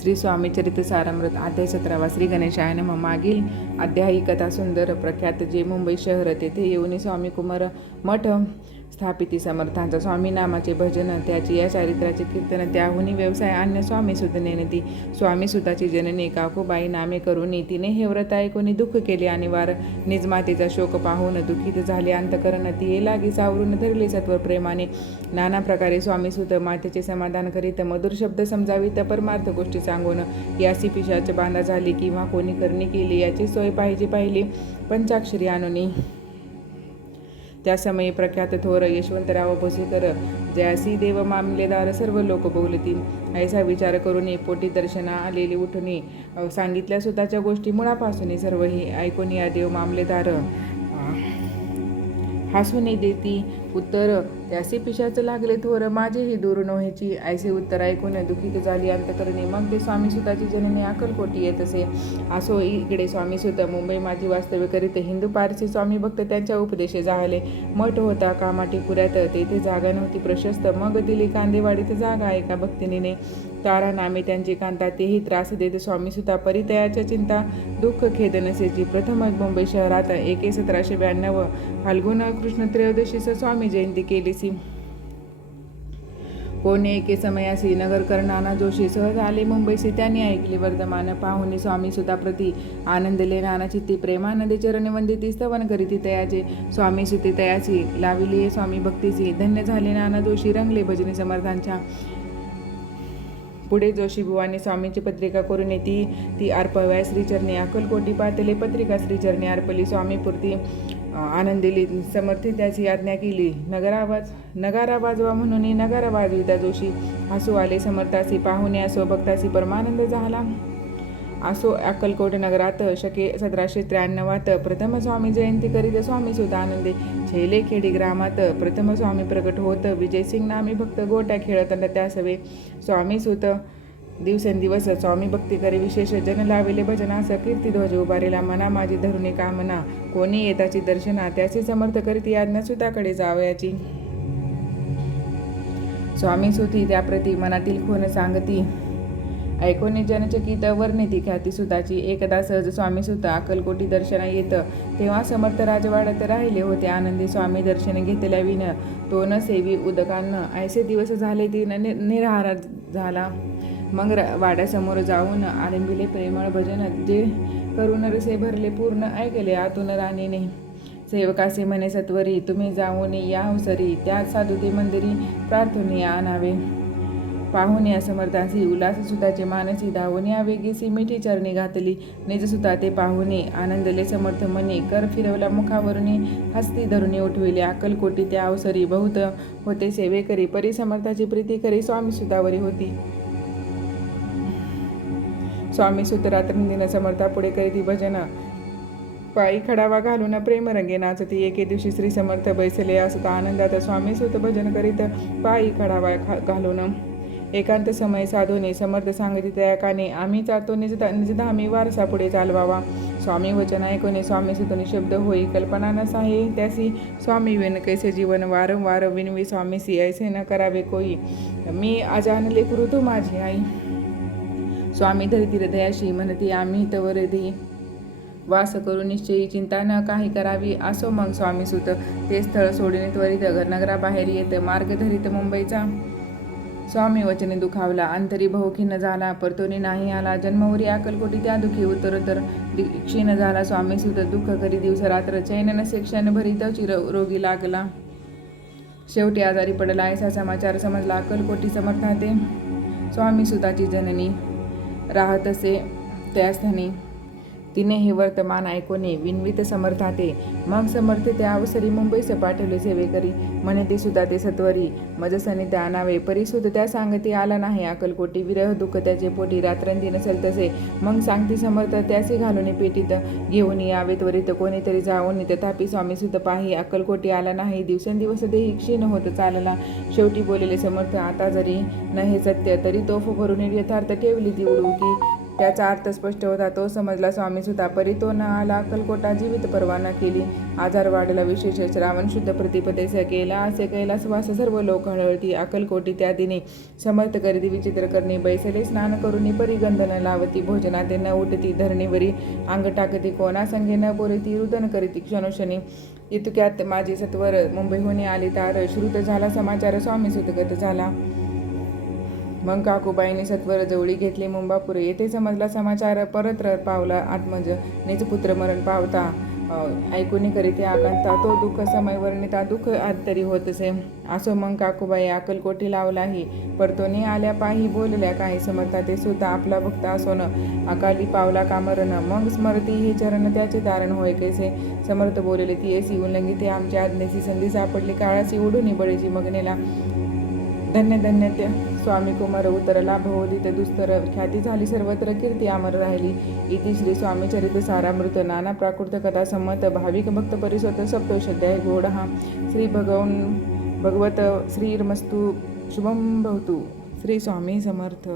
श्री स्वामी चरित्र सारामृत अध्याय 17 श्री गणेशाय नमः। मागील अध्यायी कथा सुंदर प्रख्यात जे मुंबई शहर तेथे येऊन स्वामी कुमार मठ स्थापिती समर्थांचा स्वामी नामाचे भजन त्याची या चारित्राचे कीर्तन त्याहुनी व्यवसाय अन्य स्वामी सुत नेनेती स्वामी सुताची जननी काकूबाई नामे करून तिने हे व्रत ऐकून दुःख केले आणि वार निजमातेचा शोक पाहून दुःखित झाले अंतकरण ती लागी सावरून धरले सत्व प्रेमाने नाना प्रकारे स्वामी सुत मातेचे समाधान करीत मधुर शब्द समजावीत परमार्थ गोष्टी सांगून यासी पिशाच बांधा झाली किंवा कोणी करणी केली याची सोय पाहिली पंचाक्षरी आणून त्या समयी प्रख्यात थोर यशवंतराव भोसेकर जयासी देव मामलेदार सर्व लोक बोलतील ऐसा विचार करून पोटी दर्शना आलेली उठून सांगितल्या स्वतःच्या गोष्टी मुळापासून सर्वही ऐकून या देव मामलेदार हसून देती उत्तर त्यासी पिशाच लागले थोर माझेही दूर नव्हेची ऐसे उत्तर ऐकून दुःखित झाली अंतकरणी मग ते स्वामी सुताची जननी अक्कलकोटी येत असे असो इकडे स्वामी सुत मुंबई माझी वास्तव्य करीत हिंदू पारसी स्वामी भक्त त्यांच्या उपदेशे जाहले मठ होता कामाटीपुऱ्यात तेथे जागा नव्हती प्रशस्त मग दिली कांदेवाडीत जागा एका भक्तिनीने तारा नामे त्यांची कांता तेही त्रास देत स्वामी सुता परितयाच्या चिंता दुःख खेद नसेची प्रथमच मुंबई शहरात 1792 फाल्गुन कृष्ण त्रयोदशीस स्वामी जयंती केलीसी कोणी एके समयासी नगरकर नाना जोशी सहज आले मुंबईसे त्यांनी ऐकले वर्धमान पाहुनी स्वामी सुताप्रती आनंदले नाना चित्ती प्रेमानंदे चरणी वंदिती स्तवन करीती तयाचे स्वामी सुते तयाची लाविली स्वामी भक्तीची धन्य झाले नाना जोशी रंगले भजनी समर्थांच्या पुढे जोशी बुवांनी स्वामींची पत्रिका करून ती अर्पव्या श्रीचरणी अक्कलकोटी पातले पत्रिका श्रीचरणी अर्पली स्वामीपुरती आनंदिली समर्थी त्याची आज्ञा केली नगारा वाजवा म्हणून नगारा वाजविता जोशी हसू आले समर्थासी पाहुणे असो भक्तासी परमानंद झाला असो अक्कलकोट नगरात शके 1793 प्रथम स्वामी जयंती करीत स्वामी सुत आनंदे छेले खेडी ग्रामात प्रथम स्वामी प्रकट होत विजयसिंग नामी भक्त गोट्या खेळत त्या सवे स्वामी सुत दिवसेंदिवस स्वामी भक्ती करी विशेष जन लाविले भजनास कीर्तिध्वज उभारेला मना माझी धरुणी कामना कोणी येताची दर्शना त्याचे समर्थ करीत आज्ञा सुताकडे जावयाची स्वामी सुती त्याप्रती मनातील खून सांगती ऐकोनी जनचकित वर्णिती ख्याती सुताची एकदा सहज स्वामी सुत अक्कलकोटी दर्शना येत तेव्हा समर्थ राजवाड्यात राहिले होते आनंदी स्वामी दर्शन घेतल्या विन तो न सेवी उदकांना ऐसे दिवस झाले ती निराहार झाला मग वाड्यासमोर जाऊन आरंभिले प्रेमळ भजन जे करून रसे भरले पूर्ण ऐकले आतून राणीने सेवकासे म्हणे सत्वरी तुम्ही जाऊन या अवसरी त्या साधुते मंदिरी प्रार्थने आणावे पाहुणे असमर्थांसी उल्हास सुताचे मानसी धावणे आवेगीसी मिठी चरणी घातली निज सुता ते पाहुणे आनंदले समर्थ मनी कर फिरवला मुखावरुनी हस्ती धरुणी उठविले अक्कलकोटी त्या अवसरी बहुत होते सेवेकरी परी समर्थाची प्रीती करी स्वामी सुतावरी होती स्वामी सुत रात्रंदिन समर्था पुढे करीती भजन पायी खडावा घालून प्रेमरंगे नाचती एके दिवशी श्री समर्थ बैसले असता आनंदात स्वामी सुत भजन करीत पायी खडावा घालून एकांत समय साधूने समर्थ सांगितले त्या काने आम्ही चालतो निजधामी वारसा पुढे चालवावा स्वामी वचन ऐकून स्वामी सुतनी शब्द होई कल्पना न साहे त्यासी स्वामी विन कैसे जीवन वारंवार विनवी स्वामीसी ऐसे न करावे कोई मी अजानले कृतू माझी आई स्वामी धरती हृदयाशी म्हणती आम्ही तवर दी वास करू निश्चयी चिंता न काही करावी असो मग स्वामी सुत ते स्थळ सोडणे त्वरित नगराबाहेर येत मार्ग धरीत मुंबईचा स्वामी वचने दुखावला अंतरी बहुखिन्न झाला परतोनी नाही आला जन्मवरी अक्कलकोटी त्या दुखी उत्तरोत्तर क्षीण झाला स्वामी सुत दुःख करी दिवस रात्र चैन नसे क्षण भरीत रोगी लागला शेवटी आजारी पडला ऐसा समाचार समजला अक्कलकोटी समर्थाते स्वामी सुताची जननी राहत असे त्या स्थानी तिने हे वर्तमान ऐकोने विनवित समर्थाते मग समर्थ त्या अवसरी मुंबईस पाठवले सेवेकरी म्हणे ते सुद्धा ते सत्वरी मजसनी त्या आणावे परिसुद्ध त्या सांगती आला नाही अक्कलकोटी विरह दुःख त्याचे पोटी रात्रंदी नसेल तसे मग सांगती समर्थ त्याचे घालून पेटीत घेऊन यावे त्वरित कोणीतरी जाऊन तथापि स्वामी सुद्धा पाही अक्कलकोटी आला नाही दिवसेंदिवस देही क्षीण होत चालला शेवटी बोललेले समर्थ आता जरी न हे सत्य तरी तोफ भरून यथार्थ ठेवली ती उडू की त्याचा अर्थ स्पष्ट होता. तो समजला स्वामी सुद्धा. परी तो न आला. अक्कलकोटा जीवित परवाना केली. आजार वाढला. विशेष श्रावण शुद्ध प्रतिपदेचा केला. असे कैलासवास सर्व लोक हळहळती. अक्कलकोटी त्या दिनी समर्थ करीती विचित्र करणी. बैसले स्नान करुनी परी गंधन लावती. भोजनात न उठती. धरणीवरी अंग टाकती. कोणा संगे न बोलती. रुदन करीती क्षणोक्षणी. इतक्यात माझी सत्वर मुंबईहून आली. तार श्रुत झाला समाचार. स्वामी सुतगत झाला. मग काकूबाईंनी सत्वर जवळी घेतली. मुंबापूर येथे समजला समाचार. परत पावला आत्मज निज पुत्र मरण पावता. ऐकूनी करीते आकांता. तो दुःख समय वर्णिता. दुःख तरी होत असे. असो मग काकूबाई अक्कलकोटी लावलाही. परतोनी आल्या पाही. बोलल्या काही समर्था. ते सुद्धा आपला भक्त असोन अकाली पावला कामरण. मग स्मरती हे चरण त्याचे तारण होय कैसे. समर्थ बोलले ती एसी उल्लंघिते. आमच्या आज्ञेची संधी सापडली. काळाची उडूनी बळीची मगनेला. धन्य धन्य त्या स्वामी कुमार उतरला. भवोदित दुस्तर. ख्याती झाली सर्वत्र. कीर्ती अमर राहिली. इति श्री स्वामी चरित सारामृत. नाना प्राकृत कथा संमत. भाविक भक्त परिसत. सप्तोषाध्याय गोड हा. श्री भगवत श्रीरमस्तु शुभम भवतु. श्री स्वामी समर्थ.